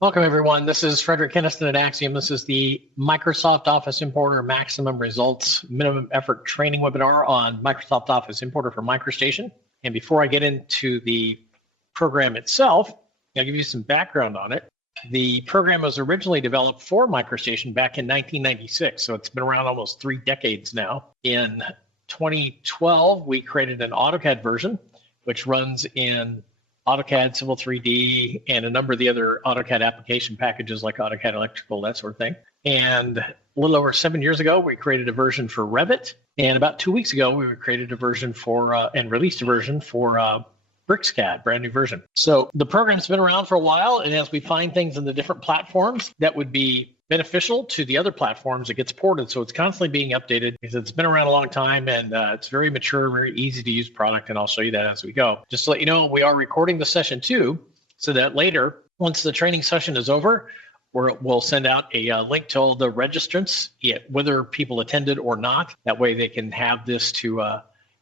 Welcome, everyone. This is Fredrick Kenniston at Axiom. This is the Microsoft Office Importer Maximum Results Minimum Effort Training webinar on Microsoft Office Importer for MicroStation. And before I get into the program itself, I'll give you some background on it. The program was originally developed for MicroStation back in 1996, so it's been around almost 3 decades now. In 2012, we created an AutoCAD version, which runs in AutoCAD, Civil 3D, and a number of the other AutoCAD application packages like AutoCAD Electrical, that sort of thing. And a little over 7 years ago, we created a version for Revit. And about 2 weeks ago, we created a version for and released a version for BricsCAD, brand new version. So the program's been around for a while, and as we find things in the different platforms that would be beneficial to the other platforms, it gets ported. So it's constantly being updated because it's been around a long time, and it's very mature, very easy to use product, and I'll show you that as we go. Just to let you know, we are recording the session too, so that later, once the training session is over, we'll send out a link to all the registrants, whether people attended or not. That way they can have this to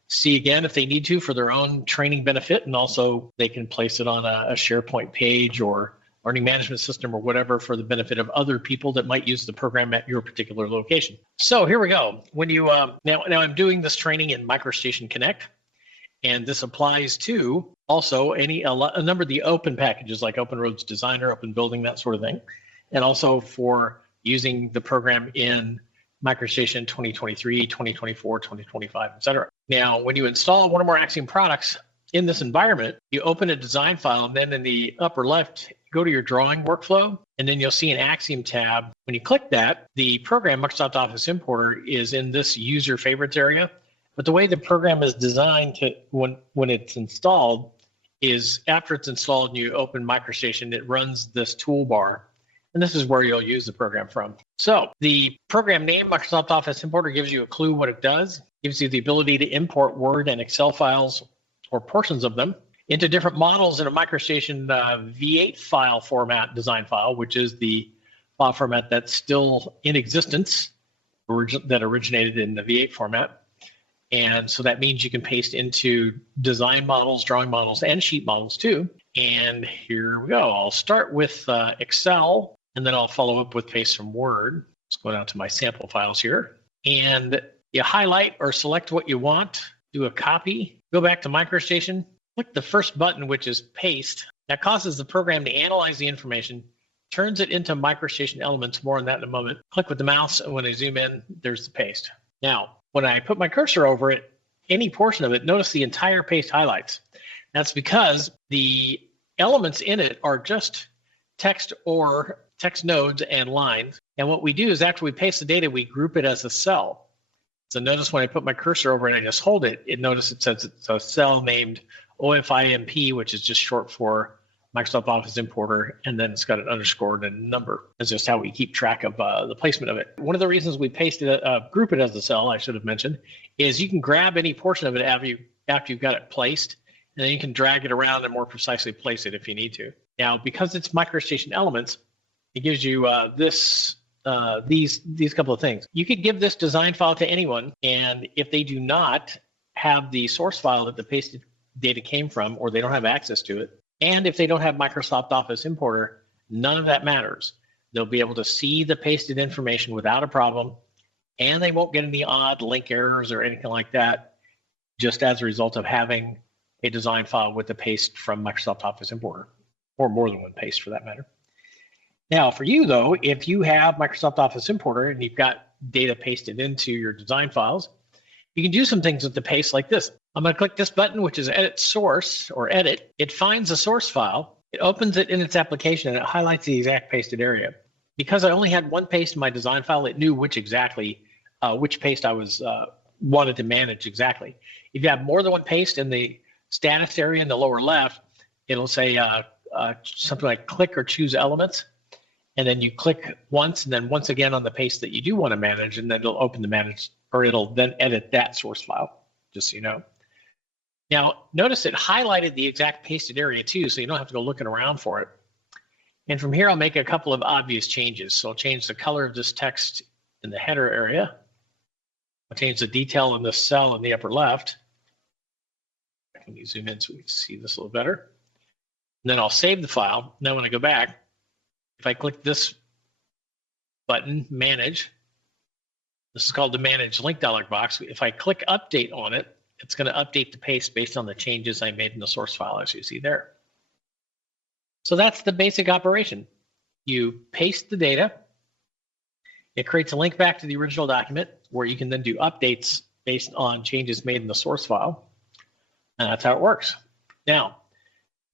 see again if they need to for their own training benefit, and also they can place it on a SharePoint page or learning management system or whatever for the benefit of other people that might use the program at your particular location. So here we go. When you now I'm doing this training in MicroStation Connect, and this applies to also a number of the open packages like Open Roads Designer, Open Building, that sort of thing, and also for using the program in MicroStation 2023, 2024, 2025, etc. Now, when you install one or more Axiom products in this environment, you open a design file, and then in the upper left, go to your drawing workflow, and then you'll see an Axiom tab. When you click that, the program, Microsoft Office Importer, is in this user favorites area. But the way the program is designed to when it's installed is after it's installed and you open MicroStation, it runs this toolbar. And this is where you'll use the program from. So the program name, Microsoft Office Importer, gives you a clue what it does. Gives you the ability to import Word and Excel files or portions of them into different models in a MicroStation V8 file format design file, which is the file format that's still in existence, that originated in the V8 format. And so that means you can paste into design models, drawing models, and sheet models too. And here we go. I'll start with Excel, and then I'll follow up with paste from Word. Let's go down to my sample files here. And you highlight or select what you want, do a copy, go back to MicroStation, click the first button, which is paste. That causes the program to analyze the information, turns it into MicroStation elements, more on that in a moment. Click with the mouse, and when I zoom in, there's the paste. Now, when I put my cursor over it, any portion of it, notice the entire paste highlights. That's because the elements in it are just text or text nodes and lines. And what we do is after we paste the data, we group it as a cell. So notice when I put my cursor over it and I just hold it, notice it says it's a cell named OFIMP, which is just short for Microsoft Office Importer, and then it's got an underscore and a number. That's just how we keep track of the placement of it. One of the reasons we group it as a cell, I should have mentioned, is you can grab any portion of it after you've got it placed, and then you can drag it around and more precisely place it if you need to. Now, because it's MicroStation elements, it gives you these couple of things. You could give this design file to anyone, and if they do not have the source file that the pasted data came from, or they don't have access to it, and if they don't have Microsoft Office Importer, none of that matters. They'll be able to see the pasted information without a problem, and they won't get any odd link errors or anything like that, just as a result of having a design file with the paste from Microsoft Office Importer, or more than one paste for that matter. Now, for you though, if you have Microsoft Office Importer and you've got data pasted into your design files, you can do some things with the paste like this. I'm going to click this button, which is Edit Source, or Edit. It finds a source file. It opens it in its application, and it highlights the exact pasted area. Because I only had one paste in my design file, it knew which paste I was wanted to manage exactly. If you have more than one paste in the status area in the lower left, it'll say something like click or choose elements. And then you click once, and then once again on the paste that you do want to manage, and then it'll open the manage, or it'll then edit that source file, just so you know. Now, notice it highlighted the exact pasted area too, so you don't have to go looking around for it. And from here, I'll make a couple of obvious changes. So I'll change the color of this text in the header area. I'll change the detail in the cell in the upper left. Let me zoom in so we can see this a little better. And then I'll save the file. Now when I go back, if I click this button, Manage, this is called the Manage Link dialog box. If I click Update on it, it's going to update the paste based on the changes I made in the source file, as you see there. So that's the basic operation. You paste the data. It creates a link back to the original document where you can then do updates based on changes made in the source file. And that's how it works. Now,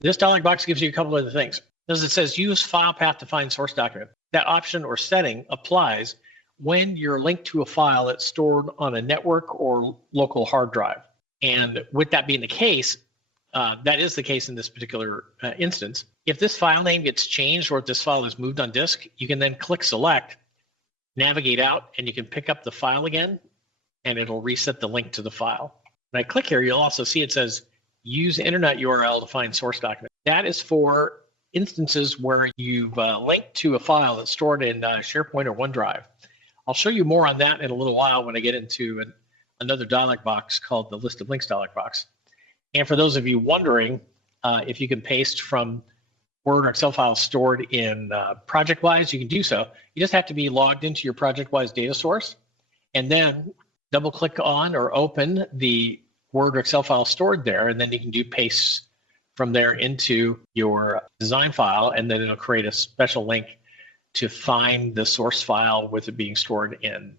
this dialog box gives you a couple of other things. As it says, use file path to find source document. That option or setting applies when you're linked to a file that's stored on a network or local hard drive. And with that being the case, that is the case in this particular instance. If this file name gets changed or if this file is moved on disk, you can then click Select, navigate out, and you can pick up the file again, and it'll reset the link to the file. When I click here, you'll also see it says, use internet URL to find source document. That is for instances where you've linked to a file that's stored in SharePoint or OneDrive. I'll show you more on that in a little while when I get into another dialog box called the List of Links dialog box. And for those of you wondering if you can paste from Word or Excel files stored in ProjectWise, you can do so. You just have to be logged into your ProjectWise data source and then double click on or open the Word or Excel file stored there, and then you can do paste from there into your design file, and then it'll create a special link to find the source file with it being stored in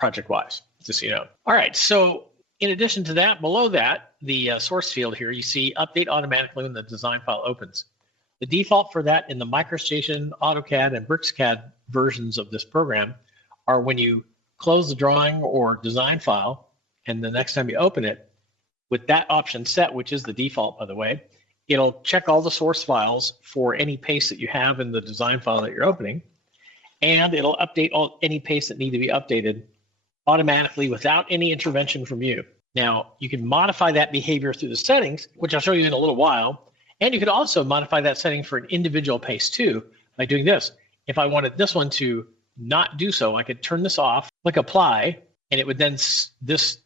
ProjectWise, just so you know. All right, so in addition to that, below that, the source field here, you see update automatically when the design file opens. The default for that in the MicroStation, AutoCAD, and BricsCAD versions of this program are when you close the drawing or design file, and the next time you open it, with that option set, which is the default, by the way, it'll check all the source files for any paste that you have in the design file that you're opening, and it'll update any pastes that need to be updated automatically without any intervention from you. Now, you can modify that behavior through the settings, which I'll show you in a little while, and you could also modify that setting for an individual paste too by doing this. If I wanted this one to not do so, I could turn this off, click Apply, and it would then, this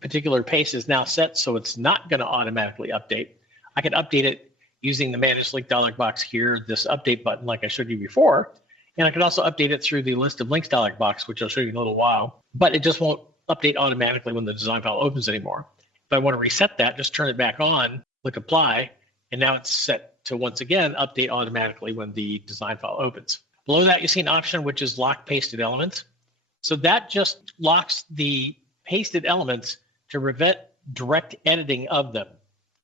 particular paste is now set so it's not going to automatically update. I could update it using the Manage Link dialog box here, this Update button like I showed you before, and I could also update it through the List of Links dialog box, which I'll show you in a little while, but it just won't update automatically when the design file opens anymore. If I want to reset that, just turn it back on, click Apply, and now it's set to once again update automatically when the design file opens. Below that, you see an option which is Lock Pasted Elements. So that just locks the pasted elements to prevent direct editing of them.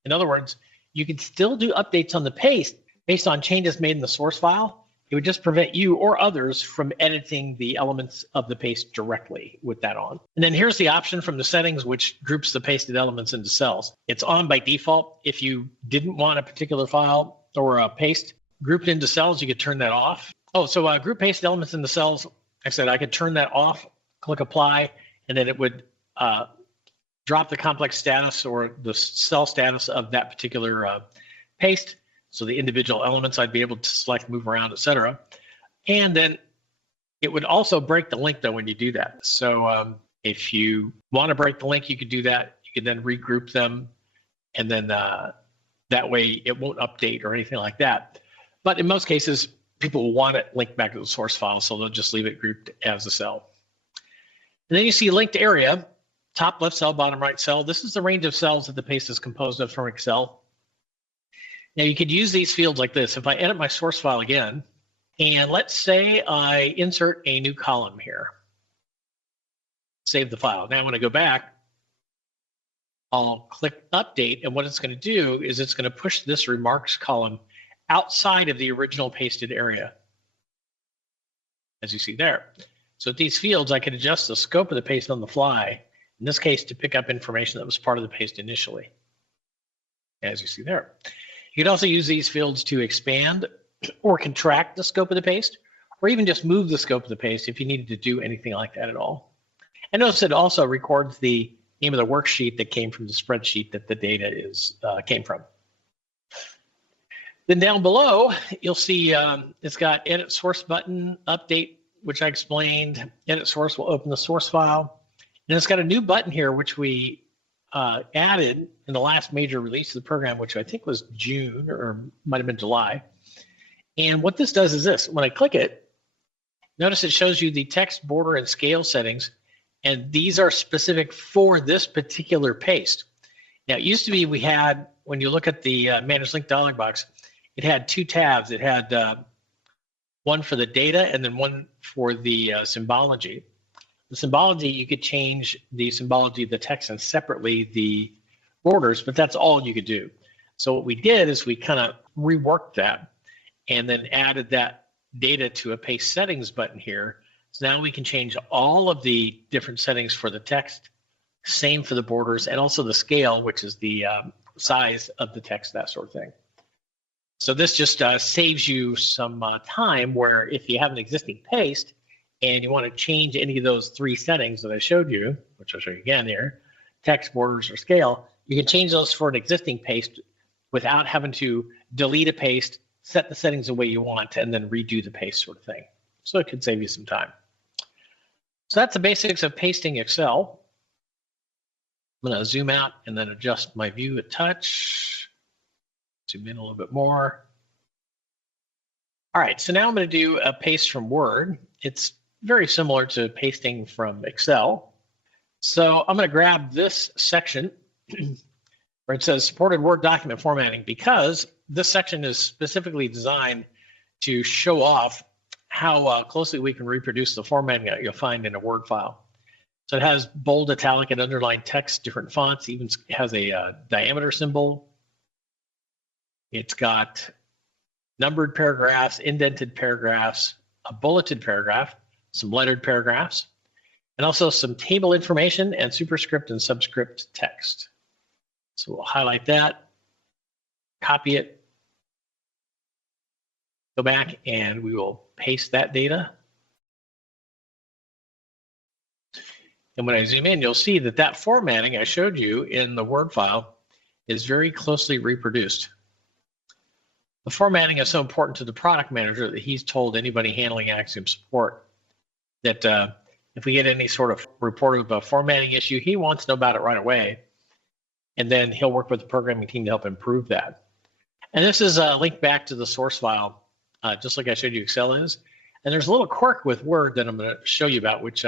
In other words, you can still do updates on the paste based on changes made in the source file. It would just prevent you or others from editing the elements of the paste directly with that on. And then here's the option from the settings which groups the pasted elements into cells. It's on by default. If you didn't want a particular file or a paste grouped into cells, you could turn that off. Oh, so group pasted elements into cells, like I said, I could turn that off, click Apply, and then it would drop the complex status or the cell status of that particular paste. So the individual elements I'd be able to select, move around, etc. And then it would also break the link though when you do that. So if you want to break the link, you could do that. You could then regroup them, and then that way it won't update or anything like that. But in most cases, people will want it linked back to the source file, so they'll just leave it grouped as a cell. And then you see linked area, top left cell, bottom right cell. This is the range of cells that the paste is composed of from Excel. Now you could use these fields like this. If I edit my source file again, and let's say I insert a new column here, save the file. Now when I go back, I'll click Update, and what it's going to do is it's going to push this remarks column outside of the original pasted area, as you see there. So at these fields, I can adjust the scope of the paste on the fly, in this case to pick up information that was part of the paste initially, as you see there. You can also use these fields to expand or contract the scope of the paste, or even just move the scope of the paste if you needed to do anything like that at all. And notice it also records the name of the worksheet that came from the spreadsheet that the data came from. Then down below, you'll see it's got Edit Source button, Update, which I explained. Edit Source will open the source file. And it's got a new button here, which we added in the last major release of the program, which I think was June or might have been July. And what this does is this. When I click it, notice it shows you the text, border, and scale settings. And these are specific for this particular paste. Now, it used to be we had, when you look at the Manage Link dialog box, it had two tabs. It had one for the data and then one for the symbology. The symbology, you could change the symbology of the text and separately the borders, but that's all you could do. So what we did is we kind of reworked that and then added that data to a paste settings button here. So now we can change all of the different settings for the text, same for the borders, and also the scale, which is the size of the text, that sort of thing. So this just saves you some time where if you have an existing paste and you want to change any of those three settings that I showed you, which I'll show you again here, text, borders, or scale, you can change those for an existing paste without having to delete a paste, set the settings the way you want, and then redo the paste sort of thing. So it could save you some time. So that's the basics of pasting Excel. I'm going to zoom out and then adjust my view a touch. Zoom in a little bit more. All right, so now I'm going to do a paste from Word. It's very similar to pasting from Excel. So I'm going to grab this section where it says supported Word document formatting, because this section is specifically designed to show off how closely we can reproduce the formatting that you'll find in a Word file. So it has bold, italic, and underlined text, different fonts, even has a diameter symbol. It's got numbered paragraphs, indented paragraphs, a bulleted paragraph, some lettered paragraphs, and also some table information and superscript and subscript text. So we'll highlight that, copy it, go back, and we will paste that data. And when I zoom in, you'll see that that formatting I showed you in the Word file is very closely reproduced. The formatting is so important to the product manager that he's told anybody handling Axiom support that if we get any sort of report of a formatting issue, he wants to know about it right away. And then he'll work with the programming team to help improve that. And this is linked back to the source file, just like I showed you Excel is. And there's a little quirk with Word that I'm going to show you about, which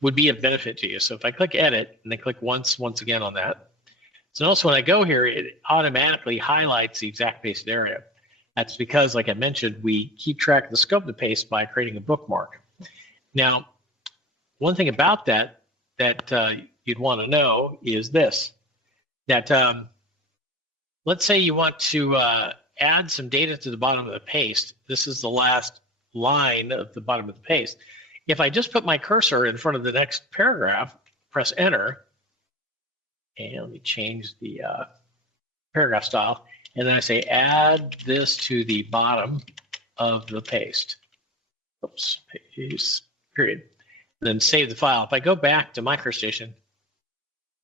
would be of benefit to you. So if I click Edit and then click once again on that, so notice when I go here, it automatically highlights the exact pasted area. That's because, like I mentioned, we keep track of the scope of the paste by creating a bookmark. Now, one thing about that you'd want to know is this, that let's say you want to add some data to the bottom of the paste. This is the last line of the bottom of the paste. If I just put my cursor in front of the next paragraph, press Enter, and let me change the paragraph style, and then I say add this to the bottom of the paste. Oops, paste, period. And then save the file. If I go back to MicroStation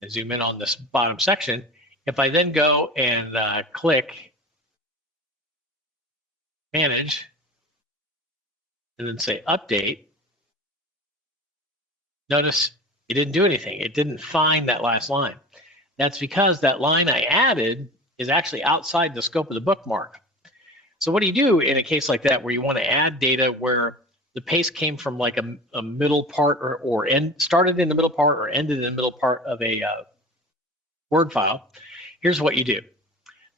and zoom in on this bottom section, if I then go and click Manage, and then say Update, notice it didn't do anything. It didn't find that last line. That's because that line I added is actually outside the scope of the bookmark. So what do you do in a case like that where you want to add data where the paste came from like a middle part or started in the middle part or ended in the middle part of a Word file? Here's what you do.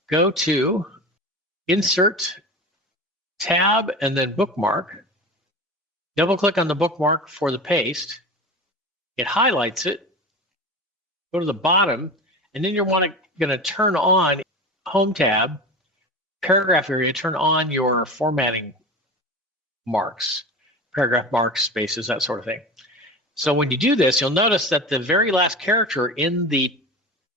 Go to Insert, Tab, and then Bookmark. Double click on the bookmark for the paste. It highlights it. Go to the bottom, and then you're going to turn on Home tab, paragraph area, turn on your formatting marks, paragraph marks, spaces, that sort of thing. So when you do this, you'll notice that the very last character in the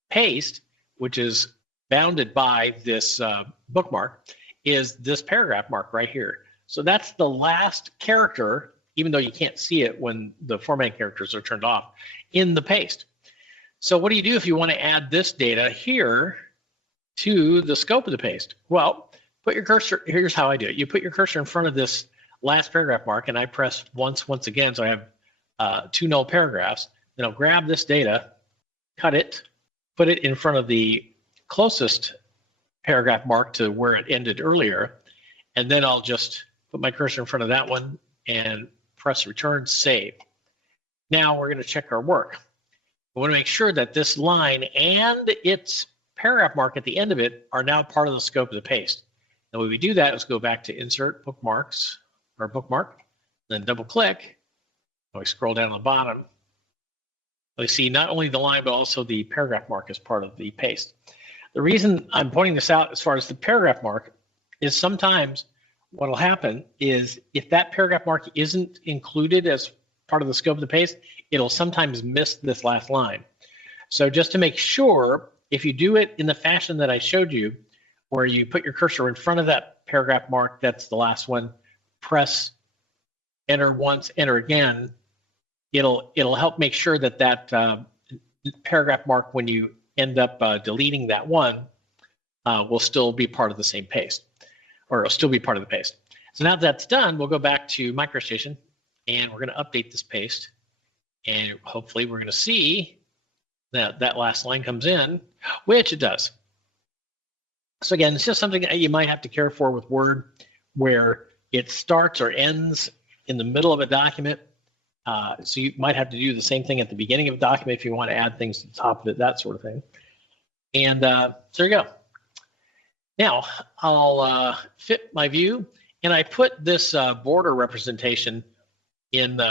paste, which is bounded by this bookmark, is this paragraph mark right here. So that's the last character, even though you can't see it when the formatting characters are turned off, in the paste. So what do you do if you want to add this data here to the scope of the paste? Well, put your cursor, here's how I do it. You put your cursor in front of this last paragraph mark, and I press once again, so I have 2 null paragraphs. Then I'll grab this data, cut it, put it in front of the closest paragraph mark to where it ended earlier. And then I'll just put my cursor in front of that one and press return, save. Now we're going to check our work. We want to make sure that this line and its paragraph mark at the end of it are now part of the scope of the paste. And when we do that, let's go back to Insert Bookmarks or Bookmark, then double click. We scroll down to the bottom. We see not only the line, but also the paragraph mark as part of the paste. The reason I'm pointing this out as far as the paragraph mark is sometimes what will happen is if that paragraph mark isn't included as part of the scope of the paste, it'll sometimes miss this last line. So just to make sure, if you do it in the fashion that I showed you, where you put your cursor in front of that paragraph mark, that's the last one, press enter once, enter again, it'll help make sure that that paragraph mark, when you end up deleting that one, will still be part of the same paste, or it'll still be part of the paste. So now that that's done, we'll go back to MicroStation and we're going to update this paste, and hopefully we're going to see that that last line comes in, which it does. So again, it's just something that you might have to care for with Word, where it starts or ends in the middle of a document. So you might have to do the same thing at the beginning of a document if you want to add things to the top of it, that sort of thing. And so there you go. Now I'll fit my view, and I put this border representation in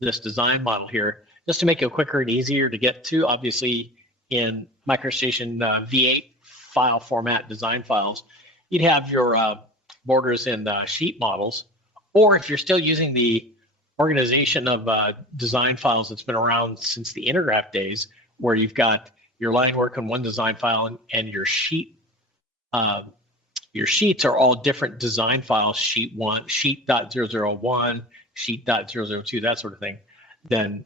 this design model here just to make it quicker and easier to get to. Obviously, in MicroStation V8 file format design files, you'd have your borders in sheet models, or if you're still using the organization of design files that's been around since the Intergraph days, where you've got your line work on one design file and your sheets are all different design files, sheet 1, sheet.001, sheet.002, that sort of thing, then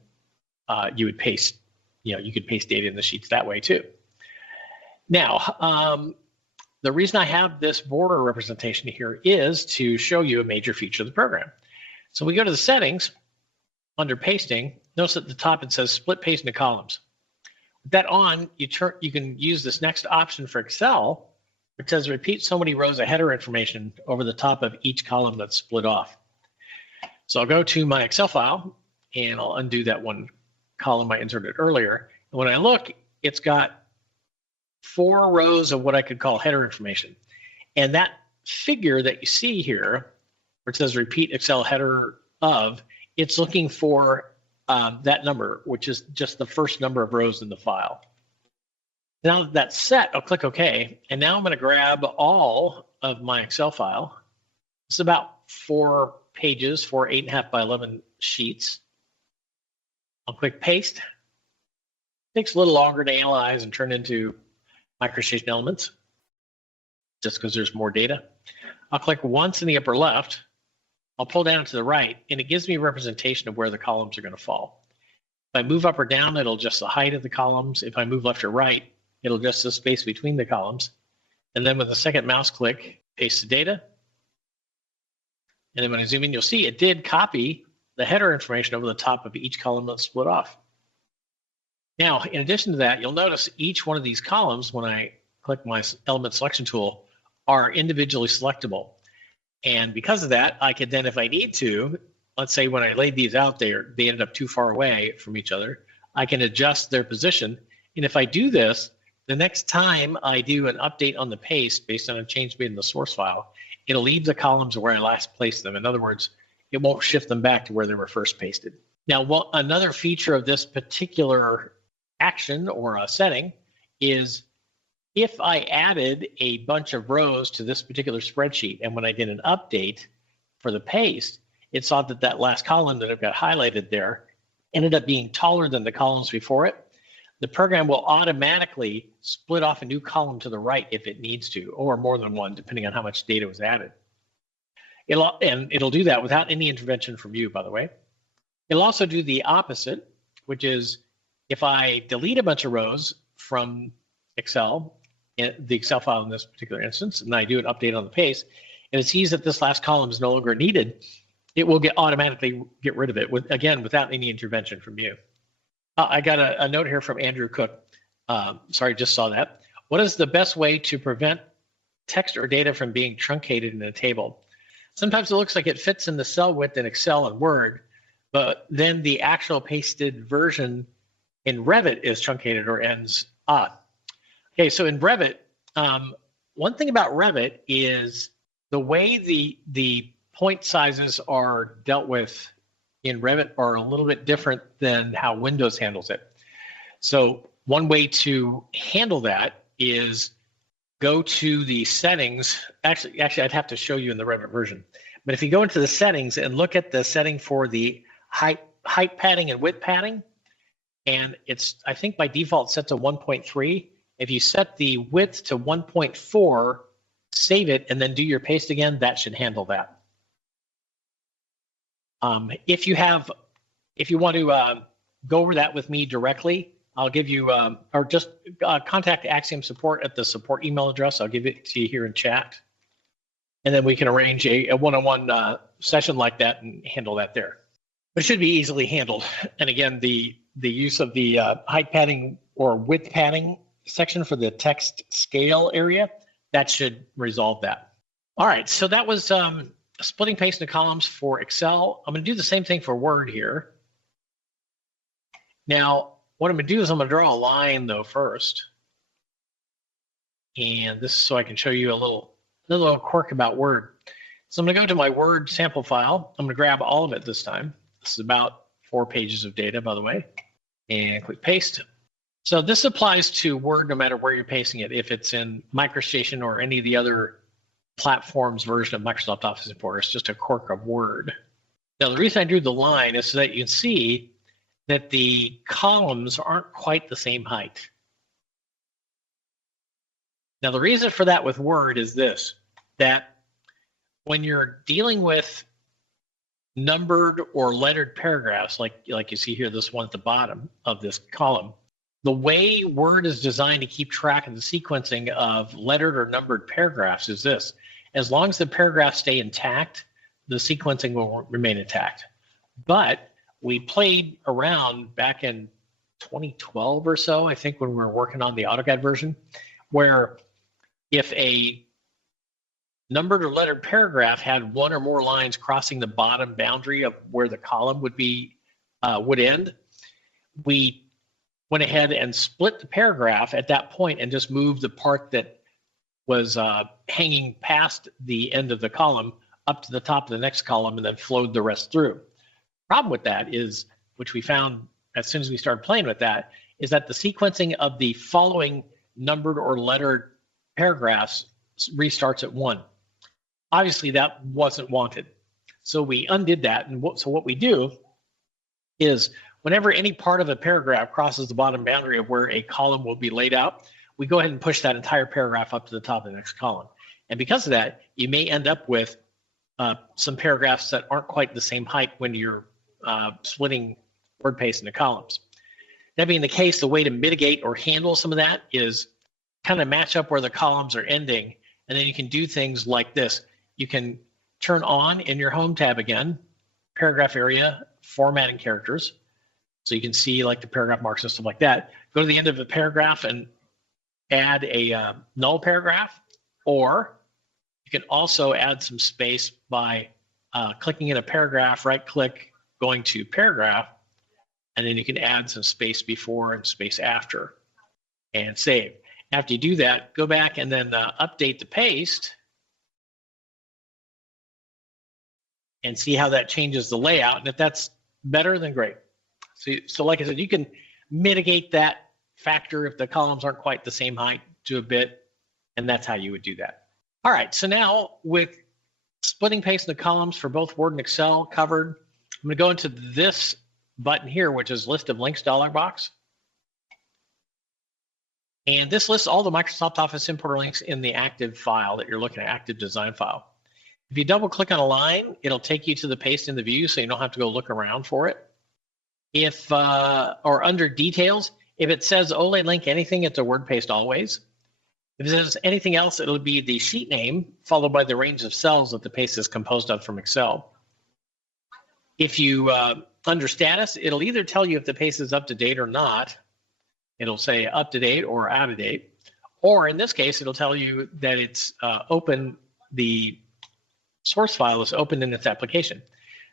you would paste, you could paste data in the sheets that way too. Now, the reason I have this border representation here is to show you a major feature of the program. So we go to the settings under pasting. Notice at the top it says split paste into columns. With that on, you can use this next option for Excel, which says repeat so many rows of header information over the top of each column that's split off. So I'll go to my Excel file and I'll undo that one column I inserted earlier. And when I look, it's got 4 rows of what I could call header information. And that figure that you see here, where it says repeat Excel header of, it's looking for that number, which is just the first number of rows in the file. Now that that's set, I'll click OK. And now I'm going to grab all of my Excel file. It's about 4 pages, 4 8.5 by 11 sheets. I'll click paste. It takes a little longer to analyze and turn into MicroStation elements, just because there's more data. I'll click once in the upper left. I'll pull down to the right, and it gives me a representation of where the columns are going to fall. If I move up or down, it'll adjust the height of the columns. If I move left or right, it'll adjust the space between the columns. And then with the second mouse click, paste the data. And then when I zoom in, you'll see it did copy the header information over the top of each column that's split off. Now, in addition to that, you'll notice each one of these columns, when I click my element selection tool, are individually selectable. And because of that, I could then, if I need to, let's say when I laid these out there, they ended up too far away from each other, I can adjust their position. And if I do this, the next time I do an update on the paste based on a change made in the source file, it'll leave the columns where I last placed them. In other words, it won't shift them back to where they were first pasted. Now, another feature of this particular action or a setting is if I added a bunch of rows to this particular spreadsheet, and when I did an update for the paste, it saw that that last column that I've got highlighted there ended up being taller than the columns before it. The program will automatically split off a new column to the right if it needs to, or more than one, depending on how much data was added. It'll do that without any intervention from you, by the way. It'll also do the opposite, which is if I delete a bunch of rows from Excel, the Excel file in this particular instance, and I do an update on the paste, and it sees that this last column is no longer needed, it will automatically get rid of it, again, without any intervention from you. I got a note here from Andrew Cook. Sorry, just saw that. What is the best way to prevent text or data from being truncated in a table. Sometimes it looks like it fits in the cell width in Excel and Word, but then the actual pasted version in Revit is truncated or ends odd. Okay, so in Revit, one thing about Revit is the way the point sizes are dealt with in Revit are a little bit different than how Windows handles it. So one way to handle that is go to the settings. Actually, I'd have to show you in the Revit version. But if you go into the settings and look at the setting for the height padding and width padding, and it's, I think by default set to 1.3. If you set the width to 1.4, save it, and then do your paste again, that should handle that. If you want to go over that with me directly, I'll give you, or just contact Axiom support at the support email address. I'll give it to you here in chat. And then we can arrange a one-on-one session like that and handle that there. But it should be easily handled. And again, the use of the height padding or width padding section for the text scale area, that should resolve that. All right, so that was splitting paste into columns for Excel. I'm going to do the same thing for Word here. Now, what I'm going to do is I'm going to draw a line though first. And this is so I can show you a little quirk about Word. So I'm going to go to my Word sample file. I'm going to grab all of it this time. This is about 4 pages of data, by the way, and click paste. So this applies to Word no matter where you're pasting it, if it's in MicroStation or any of the other platforms version of Microsoft Office Importer. It's just a quirk of Word. Now, the reason I drew the line is so that you can see that the columns aren't quite the same height. Now, the reason for that with Word is this, that when you're dealing with numbered or lettered paragraphs, like you see here, this one at the bottom of this column, the way Word is designed to keep track of the sequencing of lettered or numbered paragraphs is this. As long as the paragraphs stay intact, the sequencing will remain intact. But we played around back in 2012 or so, I think, when we were working on the AutoCAD version, where if a numbered or lettered paragraph had one or more lines crossing the bottom boundary of where the column would end, we went ahead and split the paragraph at that point and just moved the part that was hanging past the end of the column up to the top of the next column and then flowed the rest through. Problem with that is, which we found as soon as we started playing with that, is that the sequencing of the following numbered or lettered paragraphs restarts at 1. Obviously, that wasn't wanted. So we undid that. And so what we do is whenever any part of a paragraph crosses the bottom boundary of where a column will be laid out, we go ahead and push that entire paragraph up to the top of the next column. And because of that, you may end up with some paragraphs that aren't quite the same height when you're splitting word paste into columns. That being the case, the way to mitigate or handle some of that is kind of match up where the columns are ending, and then you can do things like this. You can turn on in your Home tab again, paragraph area, formatting characters, so you can see like the paragraph marks and stuff like that. Go to the end of the paragraph and add a null paragraph, or you can also add some space by clicking in a paragraph, right-click, going to paragraph, and then you can add some space before and space after and save. After you do that, go back and then update the paste and see how that changes the layout. And if that's better, then great. So like I said, you can mitigate that factor if the columns aren't quite the same height to a bit, and that's how you would do that. All right, so now with splitting paste into columns for both Word and Excel covered, I'm going to go into this button here, which is List of Links dialog box. And this lists all the Microsoft Office importer links in the active file that you're looking at, active design file. If you double click on a line, it'll take you to the paste in the view, so you don't have to go look around for it. If, or under details, if it says only link anything, it's a word paste always. If it says anything else, it'll be the sheet name followed by the range of cells that the paste is composed of from Excel. If you, under status, it'll either tell you if the paste is up to date or not. It'll say up to date or out of date, Or in this case, it'll tell you that it's open, the source file is open in its application.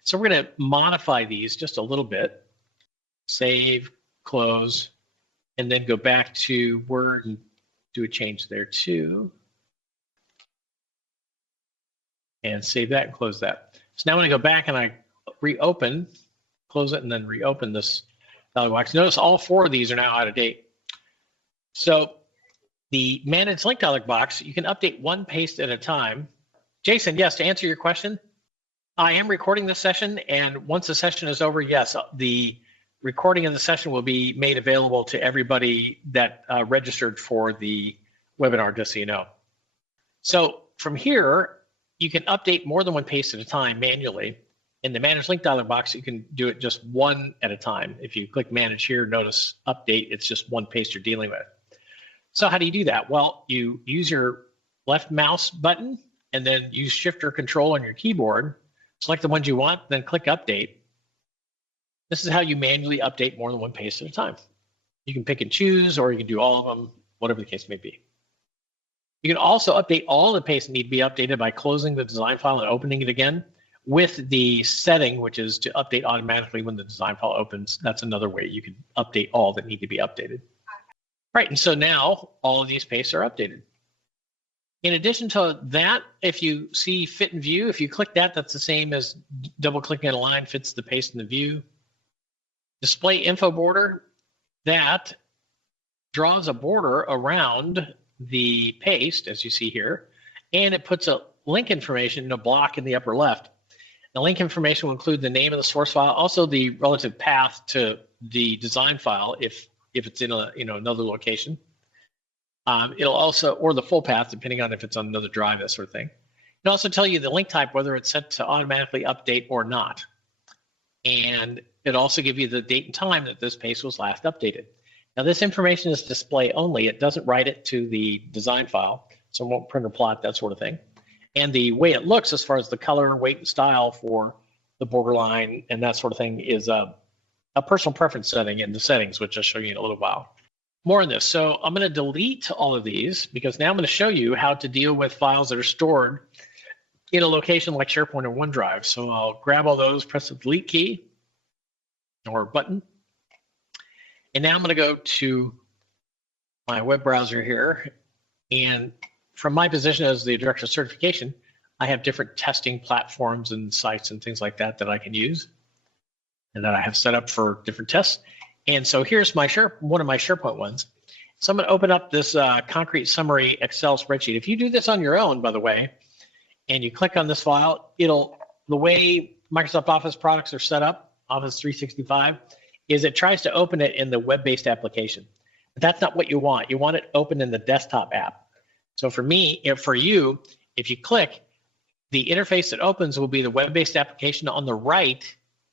So we're going to modify these just a little bit. Save, close, and then go back to Word and do a change there too. And save that and close that. So now when I go back and I reopen, close it and then reopen this dialog box, notice all 4 of these are now out of date. So the manage link dialog box, you can update one paste at a time. Jason, yes, to answer your question, I am recording this session, and once the session is over, yes, the recording of the session will be made available to everybody that registered for the webinar, just so you know. So from here, you can update more than one paste at a time manually. In the manage link dialog box, you can do it just one at a time. If you click manage here, notice update, it's just one paste you're dealing with. So how do you do that? Well, you use your left mouse button and then use shift or control on your keyboard, select the ones you want, then click update. This is how you manually update more than one paste at a time. You can pick and choose, or you can do all of them, whatever the case may be. You can also update all the pastes that need to be updated by closing the design file and opening it again with the setting, which is to update automatically when the design file opens. That's another way you can update all that need to be updated. Right, and so now all of these pastes are updated. In addition to that, if you see fit and view, if you click that, that's the same as double clicking on a line fits the paste in the view. Display info border, that draws a border around the paste, as you see here, and it puts a link information in a block in the upper left. The link information will include the name of the source file, also the relative path to the design file if it's in a another location. It'll also, or the full path, depending on if it's on another drive, that sort of thing. It'll also tell you the link type, whether it's set to automatically update or not. And it'll also give you the date and time that this paste was last updated. Now this information is display only. It doesn't write it to the design file, so it won't print or plot, that sort of thing. And the way it looks as far as the color, weight, and style for the borderline and that sort of thing is a personal preference setting in the settings, which I'll show you in a little while. More on this. So I'm going to delete all of these because now I'm going to show you how to deal with files that are stored in a location like SharePoint or OneDrive. So I'll grab all those, press the delete key or button. And now I'm going to go to my web browser here. And from my position as the Director of Certification, I have different testing platforms and sites and things like that that I can use and that I have set up for different tests. And so here's my one of my SharePoint ones. So I'm going to open up this concrete summary Excel spreadsheet. If you do this on your own, by the way, and you click on this file, the way Microsoft Office products are set up, Office 365, is it tries to open it in the web-based application. But that's not what you want. You want it open in the desktop app. So for me, for you, if you click, the interface that opens will be the web-based application. On the right,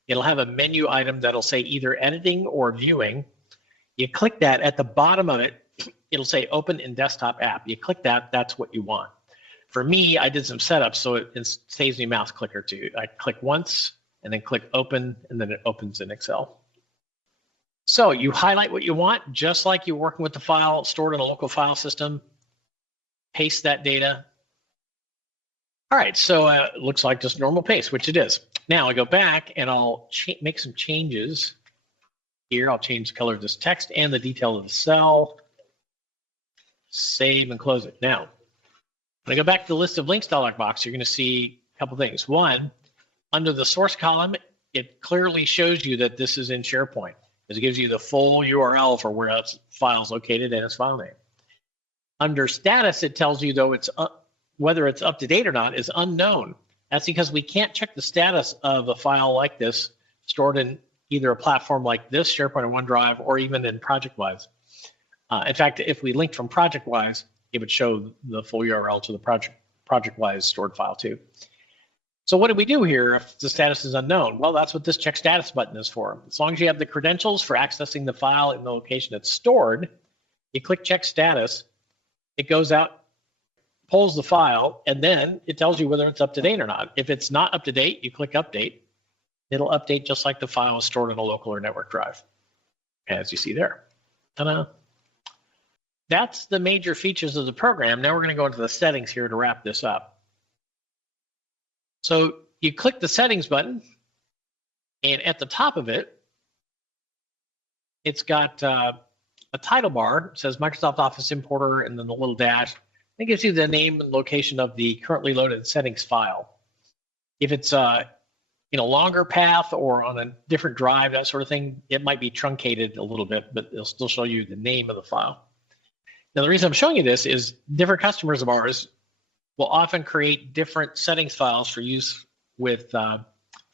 it'll have a menu item that'll say either editing or viewing. You click that, at the bottom of it, it'll say open in desktop app. You click that, that's what you want. For me, I did some setups, so it saves me a mouse click or two. I click once and then click open, and then it opens in Excel. So you highlight what you want, just like you're working with the file stored in a local file system. Paste that data. All right, so it looks like just normal paste, which it is. Now I go back and I'll make some changes here. I'll change the color of this text and the detail of the cell. Save and close it. Now, when I go back to the list of links dialog box, you're going to see a couple things. One, under the source column, it clearly shows you that this is in SharePoint, because it gives you the full URL for where its file is located and its file name. Under status, it tells you, though, whether it's up to date or not is unknown. That's because we can't check the status of a file like this stored in either a platform like this, SharePoint or OneDrive, or even in ProjectWise. In fact, if we linked from ProjectWise, it would show the full URL to the ProjectWise stored file too. So what do we do here if the status is unknown? Well, that's what this check status button is for. As long as you have the credentials for accessing the file in the location it's stored, you click check status, it goes out, pulls the file, and then it tells you whether it's up to date or not. If it's not up to date, you click update. It'll update just like the file is stored in a local or network drive, as you see there. Ta-da. that's the major features of the program. Now we're going to go into the settings here to wrap this up. So you click the settings button, and at the top of it, it's got a title bar. It says Microsoft Office Importer, and then the little dash. It gives you the name and location of the currently loaded settings file. If it's in a longer path or on a different drive, that sort of thing, it might be truncated a little bit, but it'll still show you the name of the file. Now, the reason I'm showing you this is different customers of ours will often create different settings files for use with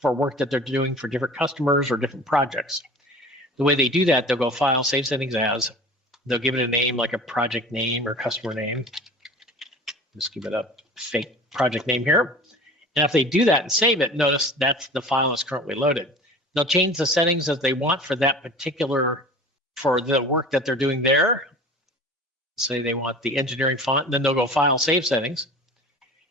for work that they're doing for different customers or different projects. The way they do that, they'll go File, Save Settings As. They'll give it a name like a project name or customer name. Just give it a fake project name here. And if they do that and save it, notice that's the file that's currently loaded. They'll change the settings as they want for that particular, for the work that they're doing there. Say they want the engineering font, and then they'll go File, Save Settings.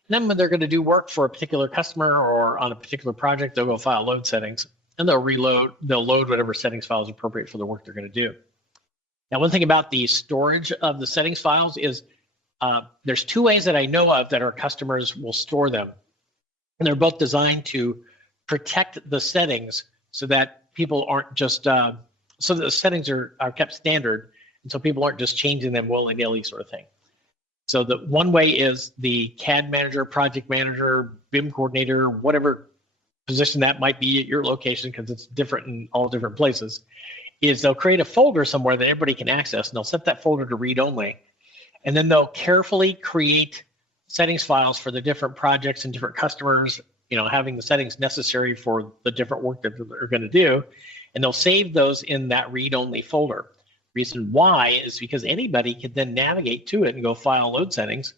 And then when they're going to do work for a particular customer or on a particular project, they'll go File, Load Settings, and they'll load whatever settings file is appropriate for the work they're going to do. Now, one thing about the storage of the settings files is there's two ways that I know of that our customers will store them. And they're both designed to protect the settings so that people aren't just, so that the settings are kept standard, and so people aren't just changing them willy-nilly sort of thing. So the one way is the CAD manager, project manager, BIM coordinator, whatever position that might be at your location, because it's different in all different places, is they'll create a folder somewhere that everybody can access, and they'll set that folder to read only. And then they'll carefully create settings files for the different projects and different customers, you know, having the settings necessary for the different work that they're going to do. And they'll save those in that read-only folder. Reason why is because anybody can then navigate to it and go File, Load Settings,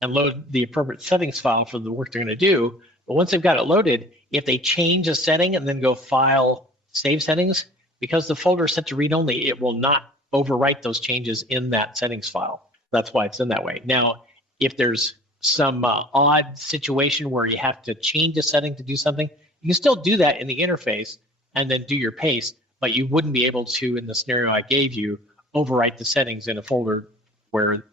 and load the appropriate settings file for the work they're going to do. But once they've got it loaded, if they change a setting and then go File, Save Settings, because the folder is set to read-only, it will not overwrite those changes in that settings file. That's why it's done that way. Now, if there's some odd situation where you have to change a setting to do something, you can still do that in the interface and then do your paste, but you wouldn't be able to, in the scenario I gave you, overwrite the settings in a folder where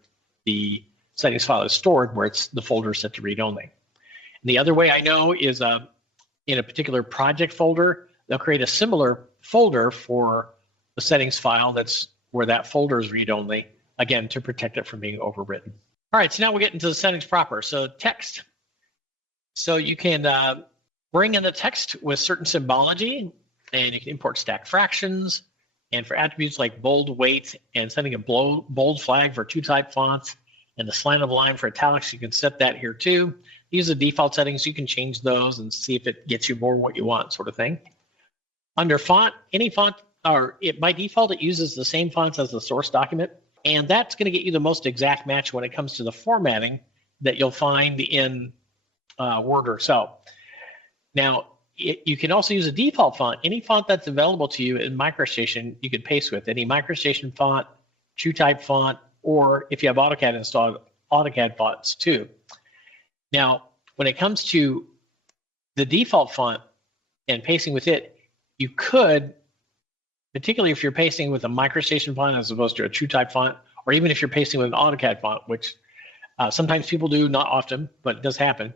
the settings file is stored, where it's the folder set to read only. And the other way I know is in a particular project folder, they'll create a similar folder for the settings file that's where that folder is read only, again, to protect it from being overwritten. All right, so now we'll get into the settings proper. So text. So you can bring in the text with certain symbology, and you can import stack fractions, and for attributes like bold, weight, and setting a bold flag for two type fonts, and the slant of line for italics, you can set that here too. These are the default settings. You can change those and see if it gets you more what you want, sort of thing. Under font, any font, or by default, it uses the same fonts as the source document. And that's going to get you the most exact match when it comes to the formatting that you'll find in Word or Excel. Now, you can also use a default font. Any font that's available to you in MicroStation, you can paste with. Any MicroStation font, TrueType font, or if you have AutoCAD installed, AutoCAD fonts too. Now, when it comes to the default font and pasting with it, you could, particularly if you're pasting with a MicroStation font as opposed to a TrueType font, or even if you're pasting with an AutoCAD font, which sometimes people do, not often, but it does happen,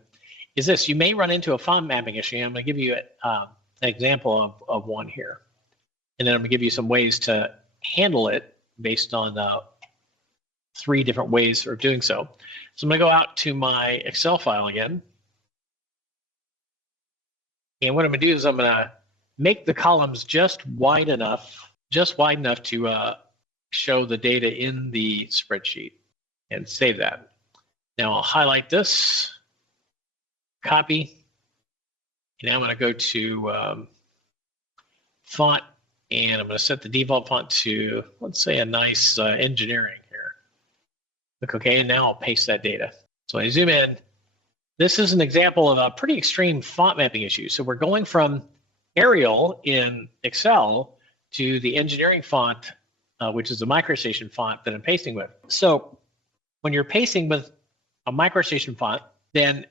is this. You may run into a font mapping issue. I'm going to give you an example of one here. And then I'm going to give you some ways to handle it based on 3 different ways of doing so. So I'm going to go out to my Excel file again. And what I'm going to do is I'm going to make the columns just wide enough to show the data in the spreadsheet, and save that. Now I'll highlight this, copy, and now I'm going to go to font, and I'm going to set the default font to, let's say, a nice engineering here. Click OK, and now I'll paste that data. So I zoom in. This is an example of a pretty extreme font mapping issue. So we're going from Arial in Excel to the engineering font, which is a MicroStation font that I'm pasting with. So when you're pasting with a MicroStation font, then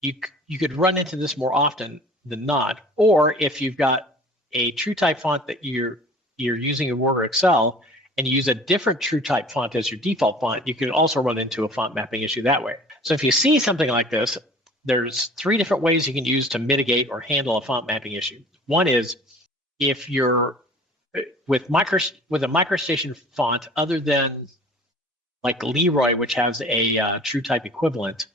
you could run into this more often than not. Or if you've got a TrueType font that you're using in Word or Excel, and you use a different true type font as your default font, you can also run into a font mapping issue that way. So if you see something like this, there's 3 different ways you can use to mitigate or handle a font mapping issue. One is if you're with a MicroStation font other than like Leroy, which has a true type equivalent,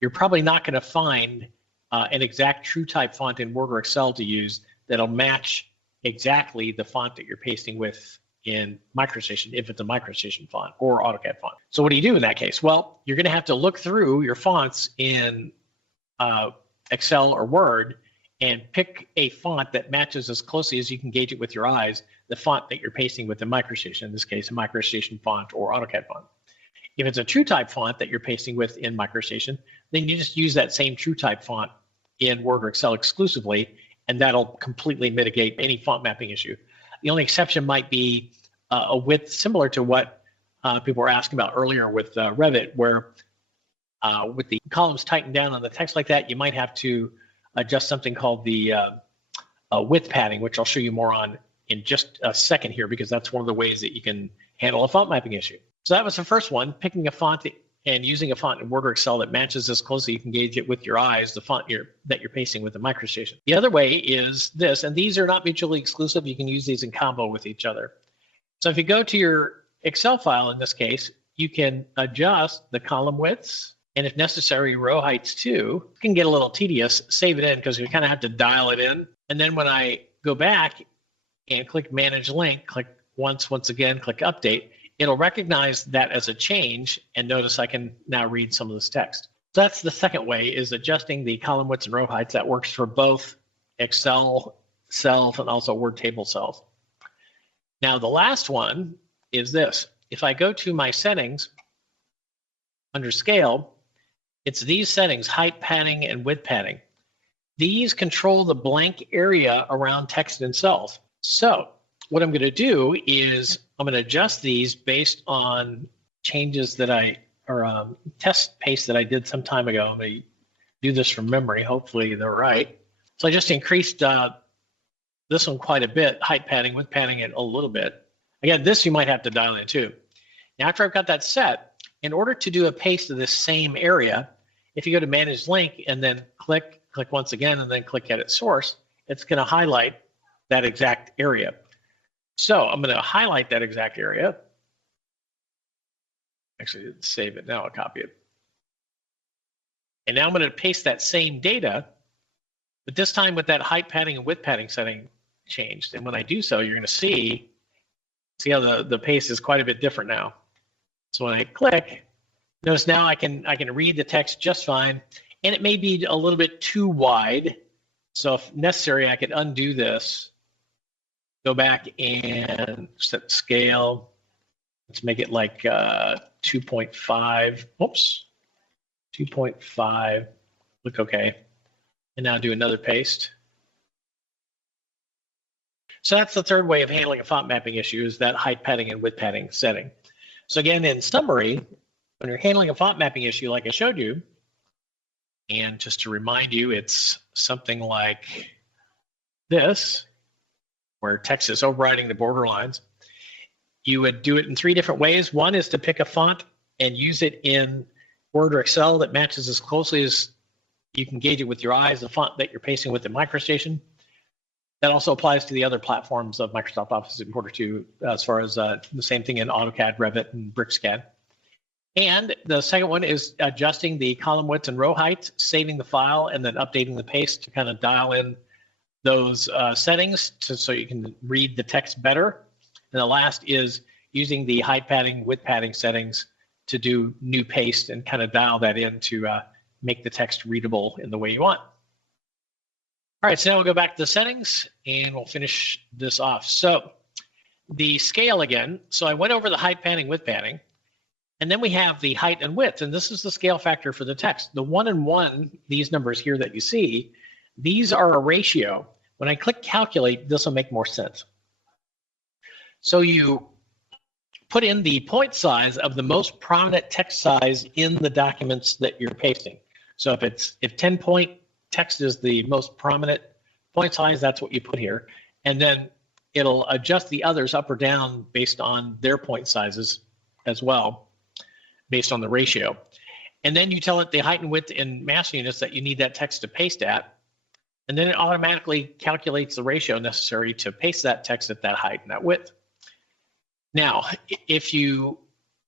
you're probably not going to find an exact true type font in Word or Excel to use that'll match exactly the font that you're pasting with in MicroStation, if it's a MicroStation font or AutoCAD font. So what do you do in that case? Well, you're going to have to look through your fonts in Excel or Word and pick a font that matches as closely as you can gauge it with your eyes, the font that you're pasting with the MicroStation, in this case, a MicroStation font or AutoCAD font. If it's a true type font that you're pasting with in MicroStation, then you just use that same true type font in Word or Excel exclusively, and that'll completely mitigate any font mapping issue. The only exception might be a width similar to what people were asking about earlier with Revit, where with the columns tightened down on the text like that, you might have to adjust something called the width padding, which I'll show you more on in just a second here, because that's one of the ways that you can handle a font mapping issue. So that was the first one, picking a font and using a font in Word or Excel that matches as closely you can gauge it with your eyes, the font that you're pasting with the MicroStation. The other way is this, and these are not mutually exclusive. You can use these in combo with each other. So if you go to your Excel file in this case, you can adjust the column widths, and if necessary, row heights too. It can get a little tedious. Save it in because you kind of have to dial it in. And then when I go back and click Manage Link, click once again, click Update, it'll recognize that as a change, and notice I can now read some of this text. So that's the second way, is adjusting the column widths and row heights. That works for both Excel cells and also Word table cells. Now the last one is this. If I go to my settings, under Scale, it's these settings, height padding and width padding. These control the blank area around text and cells. So what I'm going to do is I'm going to adjust these based on changes that test paste that I did some time ago. I'm going to do this from memory. Hopefully they're right. So I just increased this one quite a bit, height padding, width padding it a little bit. Again, this you might have to dial in too. Now after I've got that set, in order to do a paste of this same area, if you go to Manage Link and then click once again and then click Edit Source, it's going to highlight that exact area. So I'm going to highlight that exact area. Actually, save it now, I'll copy it. And now I'm going to paste that same data, but this time with that height padding and width padding setting changed. And when I do so, you're going to see how the paste is quite a bit different now. So when I click, notice now I can read the text just fine, and it may be a little bit too wide. So if necessary, I could undo this, go back and set scale. Let's make it like 2.5. Oops, 2.5. Look okay. And now do another paste. So that's the third way of handling a font mapping issue, is that height padding and width padding setting. So again, in summary, when you're handling a font mapping issue like I showed you, and just to remind you, it's something like this, where text is overriding the border lines. You would do it in 3 different ways. One is to pick a font and use it in Word or Excel that matches as closely as you can gauge it with your eyes, the font that you're pasting with the MicroStation. That also applies to the other platforms of Microsoft Office Importer 2, as far as the same thing in AutoCAD, Revit, and BricsCAD. And the second one is adjusting the column widths and row heights, saving the file, and then updating the paste to kind of dial in those settings so you can read the text better. And the last is using the height padding, width padding settings to do new paste and kind of dial that in to make the text readable in the way you want. All right, so now we'll go back to the settings and we'll finish this off. So the scale again, so I went over the height padding, width padding, and then we have the height and width, and this is the scale factor for the text. The 1 and 1, these numbers here that you see, these are a ratio. When I click calculate, this will make more sense. So you put in the point size of the most prominent text size in the documents that you're pasting. So if 10 point text is the most prominent point size, that's what you put here. And then it'll adjust the others up or down based on their point sizes as well, based on the ratio. And then you tell it the height and width in mass units that you need that text to paste at, and then it automatically calculates the ratio necessary to paste that text at that height and that width. Now, if you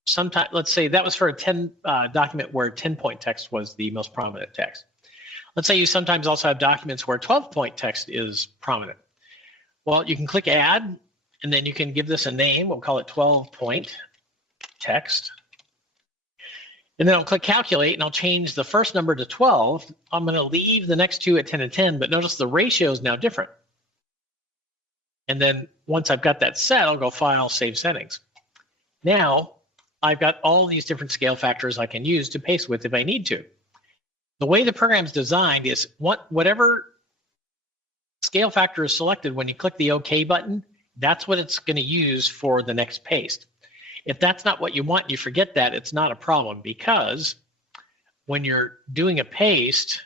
sometimes, let's say that was for a 10 document where 10-point text was the most prominent text. Let's say you sometimes also have documents where 12-point text is prominent. Well, you can click Add, and then you can give this a name. We'll call it 12-point text. And then I'll click Calculate, and I'll change the first number to 12. I'm going to leave the next two at 10 and 10, but notice the ratio is now different. And then once I've got that set, I'll go File, Save Settings. Now, I've got all these different scale factors I can use to paste with if I need to. The way the program's designed is whatever scale factor is selected when you click the OK button, that's what it's going to use for the next paste. If that's not what you want, you forget that, it's not a problem, because when you're doing a paste,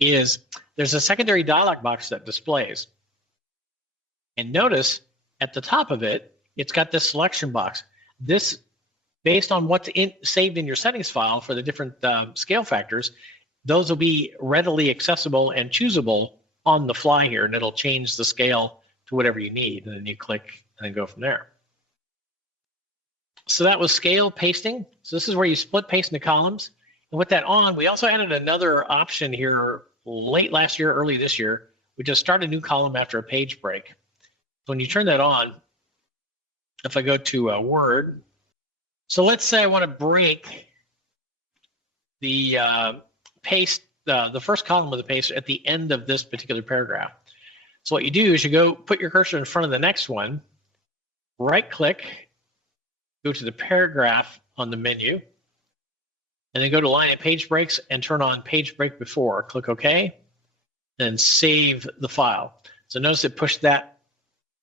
there's a secondary dialog box that displays. And notice at the top of it, it's got this selection box. This, based on what's saved in your settings file for the different scale factors, those will be readily accessible and choosable on the fly here, and it'll change the scale to whatever you need, and then you click and then go from there. So that was scale pasting. So this is where you split paste into columns. And with that on, we also added another option here late last year, early this year, which is start a new column after a page break. So when you turn that on, if I go to Word, so let's say I want to break the paste, the first column of the paste at the end of this particular paragraph. So what you do is you go put your cursor in front of the next one, right click, go to the paragraph on the menu, and then go to line and page breaks and turn on page break before. Click OK, then save the file. So notice it pushed that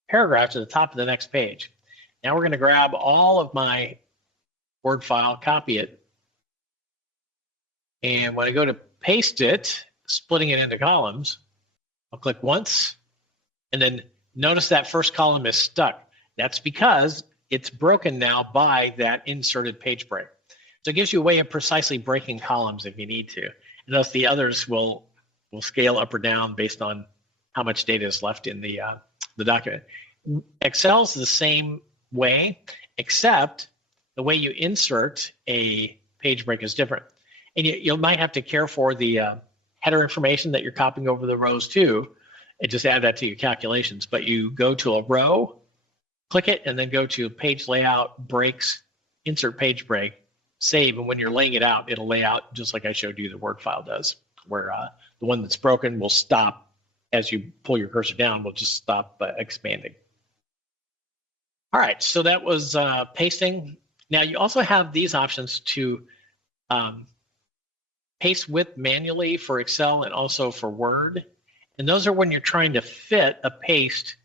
paragraph to the top of the next page. Now we're going to grab all of my Word file, copy it, and when I go to paste it, splitting it into columns, I'll click once, and then notice that first column is stuck. That's because it's broken now by that inserted page break. So it gives you a way of precisely breaking columns if you need to. And thus the others will scale up or down based on how much data is left in the document. Excel's the same way, except the way you insert a page break is different. And you might have to care for the header information that you're copying over the rows too, and just add that to your calculations. But you go to a row, click it, and then go to page layout, breaks, insert page break, save, and when you're laying it out, it'll lay out just like I showed you the Word file does, where the one that's broken will stop as you pull your cursor down, will just stop expanding. All right, so that was pasting. Now you also have these options to paste width manually for Excel and also for Word. And those are when you're trying to fit a paste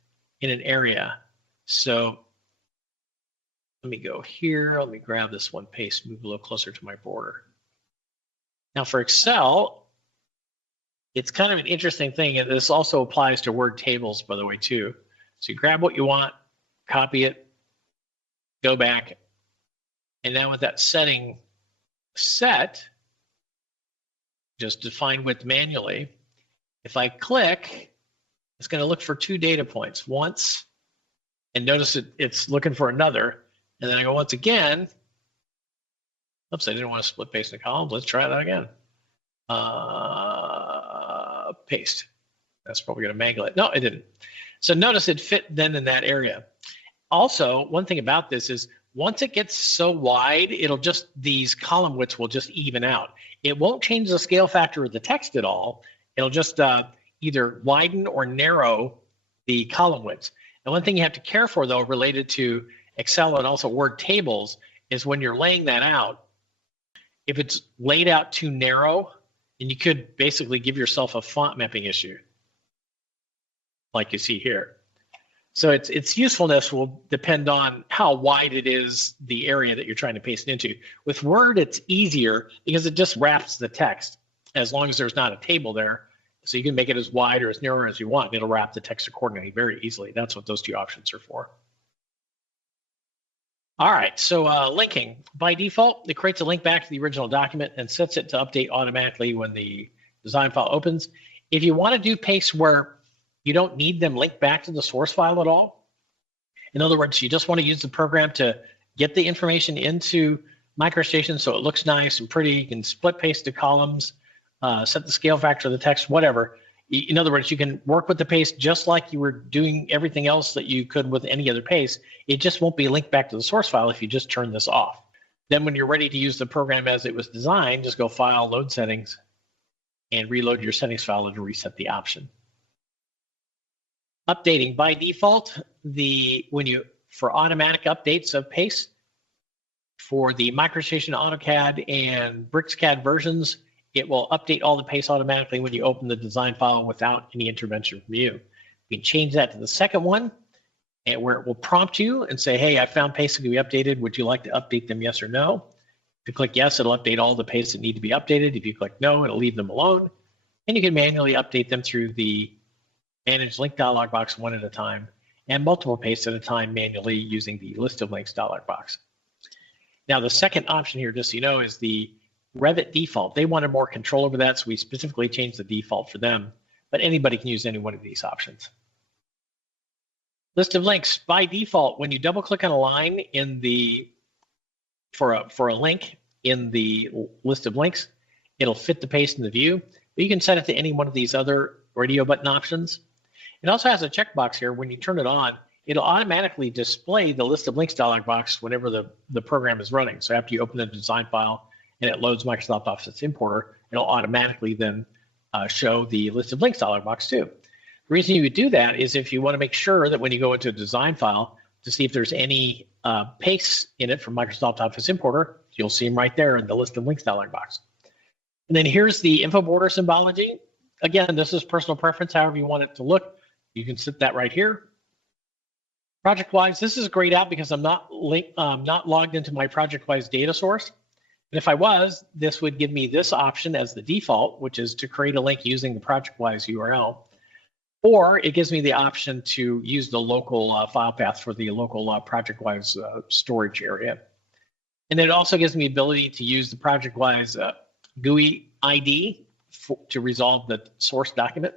in an area. So let me go here. Let me grab this one paste, move a little closer to my border. Now for Excel, it's kind of an interesting thing, and this also applies to Word tables, by the way, too. So you grab what you want, copy it, go back, and now with that setting set, just define width manually. If I click, it's going to look for two data points, once, and notice it's looking for another, and then I go once again. Oops, I didn't want to split paste in columns. Let's try that again. Paste. That's probably going to mangle it. No, it didn't. So notice it fit then in that area. Also, one thing about this is once it gets so wide, these column widths will just even out. It won't change the scale factor of the text at all. It'll just either widen or narrow the column widths. And one thing you have to care for, though, related to Excel and also Word tables, is when you're laying that out, if it's laid out too narrow, then you could basically give yourself a font mapping issue, like you see here. So its usefulness will depend on how wide it is, the area that you're trying to paste into. With Word, it's easier because it just wraps the text. As long as there's not a table there, So you can make it as wide or as narrow as you want. It'll wrap the text accordingly very easily. That's what those two options are for. All right, so linking. By default, it creates a link back to the original document and sets it to update automatically when the design file opens. If you want to do pastes where you don't need them linked back to the source file at all, in other words, you just want to use the program to get the information into MicroStation so it looks nice and pretty, you can split paste the columns, set the scale factor of the text, whatever. In other words, you can work with the paste just like you were doing everything else that you could with any other paste. It just won't be linked back to the source file if you just turn this off. Then when you're ready to use the program as it was designed, just go File, Load Settings, and reload your settings file to reset the option. Updating. By default, for automatic updates of paste, for the MicroStation AutoCAD and BricsCAD versions, it will update all the paste automatically when you open the design file without any intervention from you. You can change that to the second one, and where it will prompt you and say, hey, I found pastes that can be updated. Would you like to update them, yes or no? If you click yes, it'll update all the pastes that need to be updated. If you click no, it'll leave them alone. And you can manually update them through the Manage Link dialog box one at a time and multiple pastes at a time manually using the List of Links dialog box. Now, the second option here, just so you know, is the Revit default. They wanted more control over that, so we specifically changed the default for them, but anybody can use any one of these options. List of links. By default, when you double click on a line in the for a link in the list of links, it'll fit the paste in the view. But you can set it to any one of these other radio button options. It also has a checkbox here. When you turn it on, it'll automatically display the List of Links dialog box whenever the program is running. So after you open the design file and it loads Microsoft Office Importer, it'll automatically then show the List of Links dialog box too. The reason you would do that is if you want to make sure that when you go into a design file to see if there's any pastes in it from Microsoft Office Importer, you'll see them right there in the List of Links dialog box. And then here's the info border symbology. Again, this is personal preference, however you want it to look. You can set that right here. ProjectWise, this is a great app because I'm not logged into my ProjectWise data source. But if I was, this would give me this option as the default, which is to create a link using the ProjectWise URL. Or it gives me the option to use the local file path for the local ProjectWise storage area. And then it also gives me the ability to use the ProjectWise GUI ID to resolve the source document.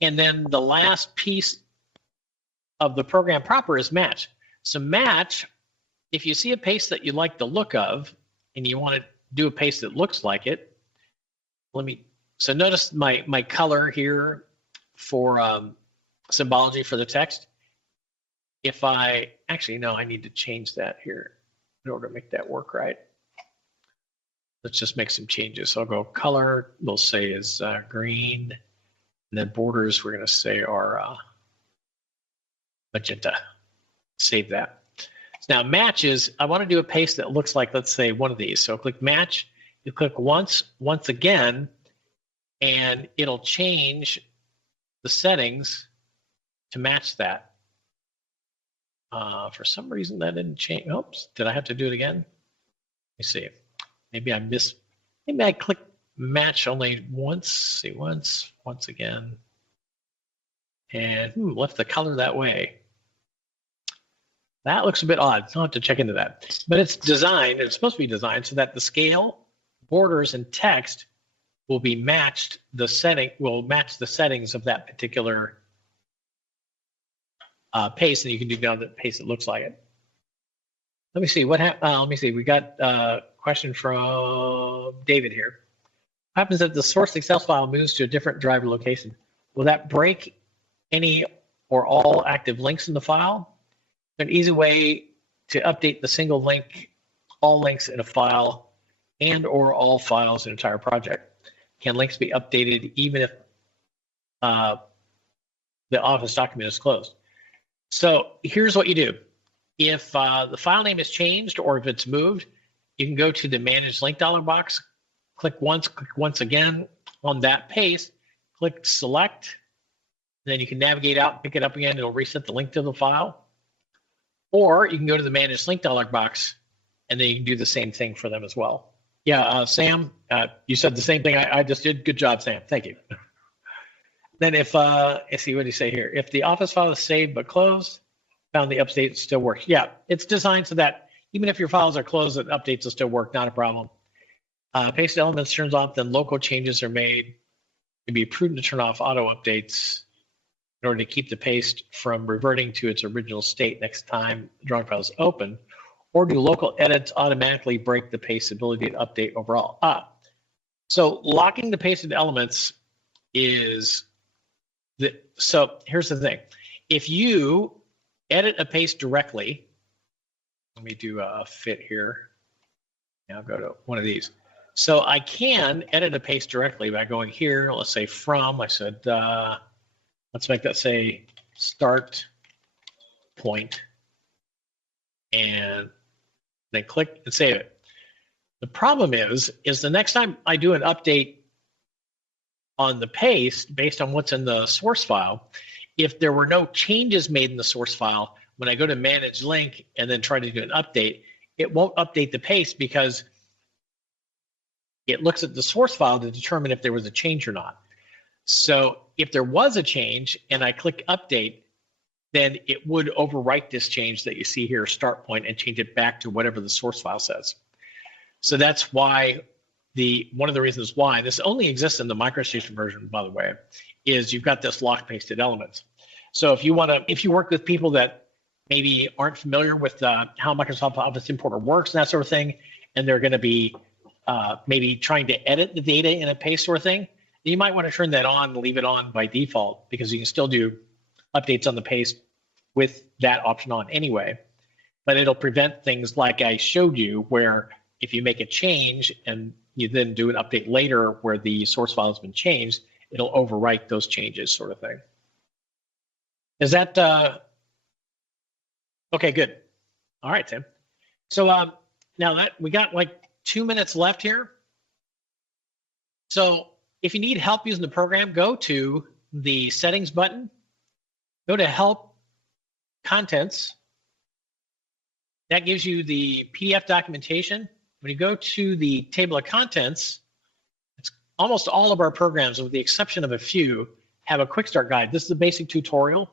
And then the last piece of the program proper is match. So match, if you see a paste that you like the look of and you want to do a paste that looks like it, so notice my color here for symbology for the text. If I need to change that here in order to make that work right. Let's just make some changes. So I'll go color, we'll say is green, and then borders we're going to say are magenta. Save that. So now match is, I want to do a paste that looks like, let's say, one of these. So click match, you click once again, and it'll change the settings to match that. For some reason that didn't change. Oops, did I have to do it again? Let me see. Maybe I click match only once. See, once again. And left the color that way. That looks a bit odd. I'll have to check into that. But it's designed, it's supposed to be designed so that the scale, borders, and text will be matched, will match the settings of that particular paste, and you can do now that paste that looks like it. Let me see, let me see, we got a question from David here. What happens if the source Excel file moves to a different driver location? Will that break any or all active links in the file? An easy way to update the single link, all links in a file, and or all files in an entire project. Can links be updated even if the Office document is closed? So here's what you do. If the file name is changed or if it's moved, you can go to the Manage Link dialog box, click once again on that paste, click Select, then you can navigate out, pick it up again, it'll reset the link to the file. Or you can go to the Manage Link dialog box, and then you can do the same thing for them as well. Yeah, Sam, you said the same thing I just did. Good job, Sam. Thank you. Then if, let's see, what do you say here? If the Office file is saved but closed, found the update still works. Yeah, it's designed so that even if your files are closed, the updates will still work, not a problem. Pasted elements turns off, then local changes are made. It'd be prudent to turn off auto updates in order to keep the paste from reverting to its original state next time the drawing file is open, or do local edits automatically break the paste's ability to update overall? So locking the pasted elements is so here's the thing. If you edit a paste directly, let me do a fit here. Now I'll go to one of these. So I can edit a paste directly by going here, let's say from, I said, let's make that say start point, and then click and save it. The problem is the next time I do an update on the paste based on what's in the source file, if there were no changes made in the source file, when I go to manage link and then try to do an update, it won't update the paste because it looks at the source file to determine if there was a change or not. So if there was a change and I click update, then it would overwrite this change that you see here, start point, and change it back to whatever the source file says. So that's why one of the reasons why this only exists in the MicroStation version, by the way, is you've got this lock pasted elements. So if you work with people that maybe aren't familiar with how Microsoft Office Importer works and that sort of thing, and they're going to be maybe trying to edit the data in a paste sort of thing, you might want to turn that on and leave it on by default, because you can still do updates on the paste with that option on anyway. But it'll prevent things like I showed you, where if you make a change and you then do an update later where the source file has been changed, it'll overwrite those changes, sort of thing. Is that okay? Good. All right, Tim. So now that we got like 2 minutes left here. So if you need help using the program, go to the settings button, go to help contents. That gives you the PDF documentation. When you go to the table of contents, it's almost all of our programs, with the exception of a few, have a quick start guide. This is a basic tutorial.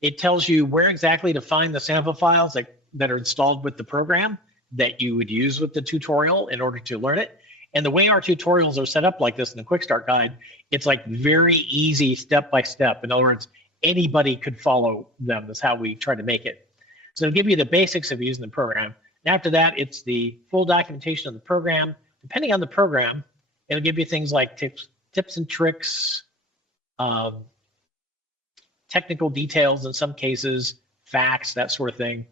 It tells you where exactly to find the sample files that are installed with the program that you would use with the tutorial in order to learn it. And the way our tutorials are set up like this in the quick start guide, it's like very easy step by step. In other words, anybody could follow them. That's how we try to make it. So it'll give you the basics of using the program. And after that, it's the full documentation of the program. Depending on the program, it'll give you things like tips and tricks, technical details in some cases, facts, that sort of thing.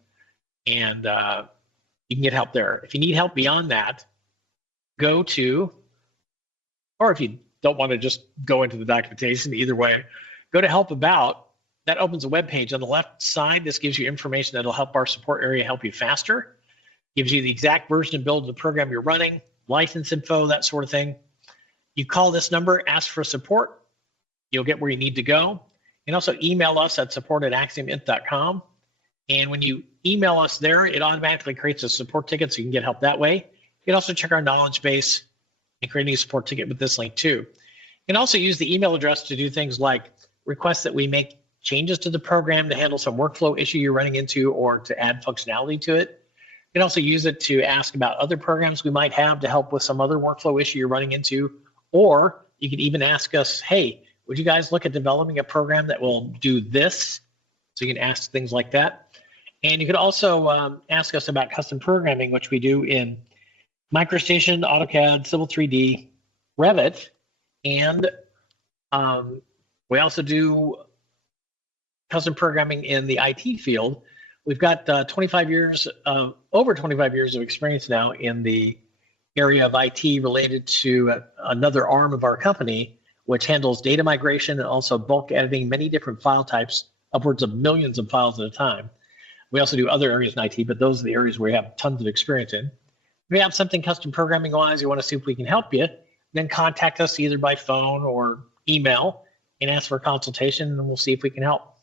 And you can get help there. If you need help beyond that, go to, or if you don't want to just go into the documentation, either way, go to Help About. That opens a web page. On the left side, this gives you information that'll help our support area help you faster. Gives you the exact version and build of the program you're running, license info, that sort of thing. You call this number, ask for support. You'll get where you need to go. You can also email us at support@axiomint.com. And when you email us there, it automatically creates a support ticket so you can get help that way. You can also check our knowledge base and create a new support ticket with this link too. You can also use the email address to do things like request that we make changes to the program to handle some workflow issue you're running into, or to add functionality to it. You can also use it to ask about other programs we might have to help with some other workflow issue you're running into. Or you can even ask us, hey, would you guys look at developing a program that will do this? So you can ask things like that. And you could also ask us about custom programming, which we do in MicroStation, AutoCAD, Civil 3D, Revit, and we also do custom programming in the IT field. We've got over 25 years of experience now in the area of IT related to another arm of our company, which handles data migration and also bulk editing many different file types, upwards of millions of files at a time. We also do other areas in IT, but those are the areas where we have tons of experience in. If you have something custom programming wise, you want to see if we can help you, then contact us either by phone or email and ask for a consultation, and we'll see if we can help.